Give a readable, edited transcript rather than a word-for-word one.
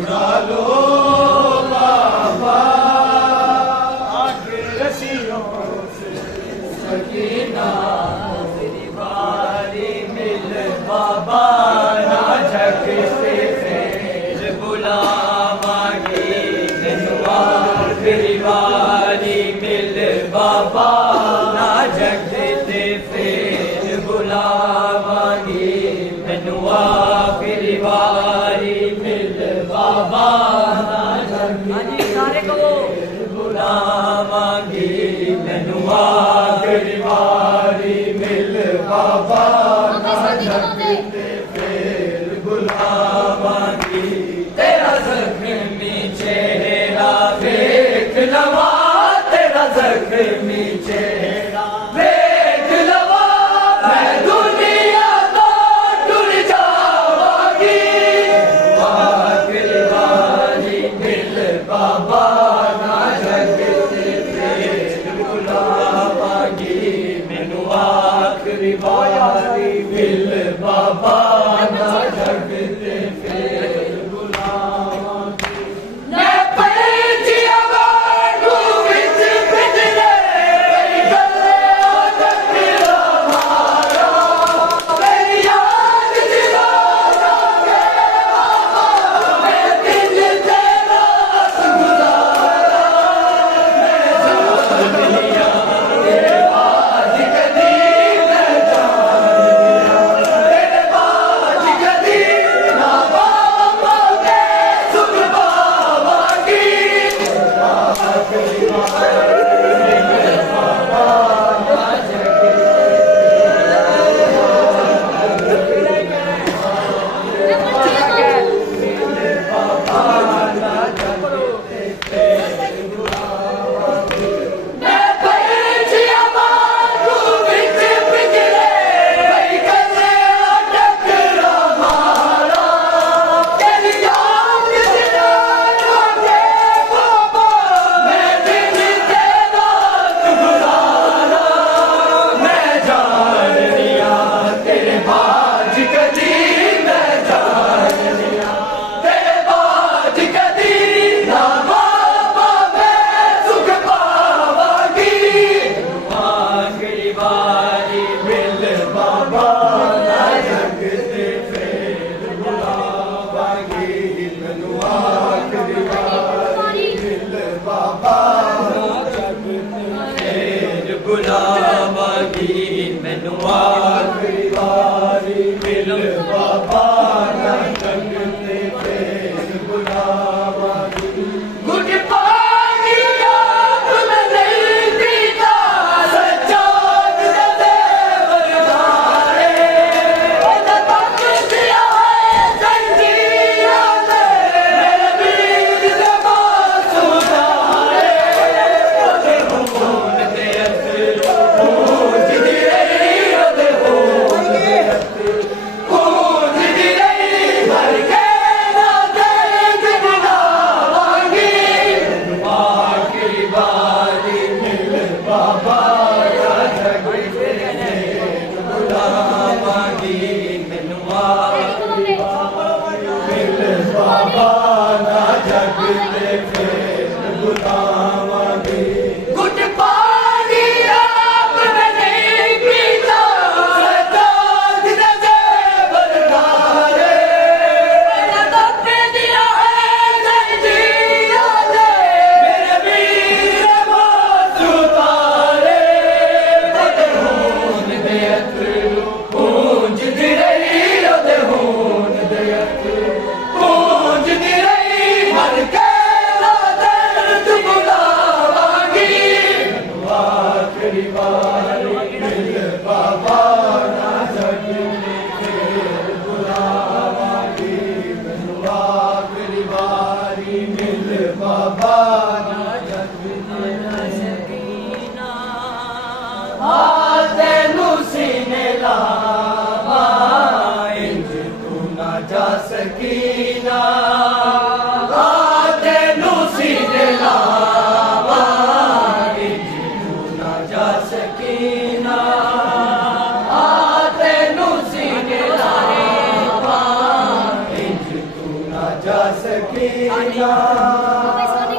छुड़ा लो बाबा आगे रस्सियों से सकीना तेरी बारी मिल बाबा ना झकते फिर बुलावांगी ननुआ तेरी बारी मिल बाबा ना झकते फिर बुलावांगी ननुआ तेरी बारी मिल बाबा ना झकते सारे को बुलावांगी ननुआ तेरी बारी मिल बाबा ना झकते फिर बुलावांगी तेरा ज़ख्मी चेहरा देख लवा तेरा ज़ख्मी चेहरा देख लवा मैं दुनिया तो टूट जावांगी आखिरी बारी मिल बाबा ना झकते फिर बुलावांगी मैनू आखिरी बारी मिल बाबा ना झकते फिर बुलावांगी मैं पंछिया वांगू विच पिंजरे मेरी गल्ले तकदीर मारा मेरी याद दिलाओगे बाबा मैं दिन ते रात गुजारा मैं जान लिया तेरे बाज कदी मैं जान लिया तेरे बाज कदी ना बाबा के सुन पावांगी आखिरी बारी मिल बाबा ना झकते मैं पंछिया वांगू विच पिंजरे मेरी गल्ले टकरा मारा तेरी याद दिलाओगे बाबा मैं दिन ते रात गुजारा मैं जान लिया तेरे बाज कदी मैं जान लिया तेरे बाज कदी ना बाबा मैं सुख पावांगी आखिरी बारी मिल बाबा ना झकते फिर बुलावांगी मैनू आखिरी बारी मिल बाबा ना झकते फिर बुलावांगी मैनू आखिरी बारी मिल बाबा ना झकते फिर बुलावांगी गुड पानी आप मैं नहीं पीता सच्चा दिल वरदारे ओदा तक दिया है जंजीरा ने मेरे वीर दे बासुदारे ओदे खून दे अथरू पूंजदी रही ओदे खून दे अथरू पूंजदी रही मर के ना दर्द बुलावांगी आखिरी बारी मिल बाबा ना झकते फिर बुलावांगी मैनू आखिरी बारी मिल बाबा ना झकते फिर बुलावांगी गुड पानी आप मैं नहीं पीता सच्चा दिल से वरदारे ओदा तक दिया है जंजीरा ने मेरे वीर दे बासुदारे ओदे खून दे अथरू पूंजदी रही ओदे खून दे अथरू पूंजदी रही मर के ना दर्द बुला ਮੇਰਾ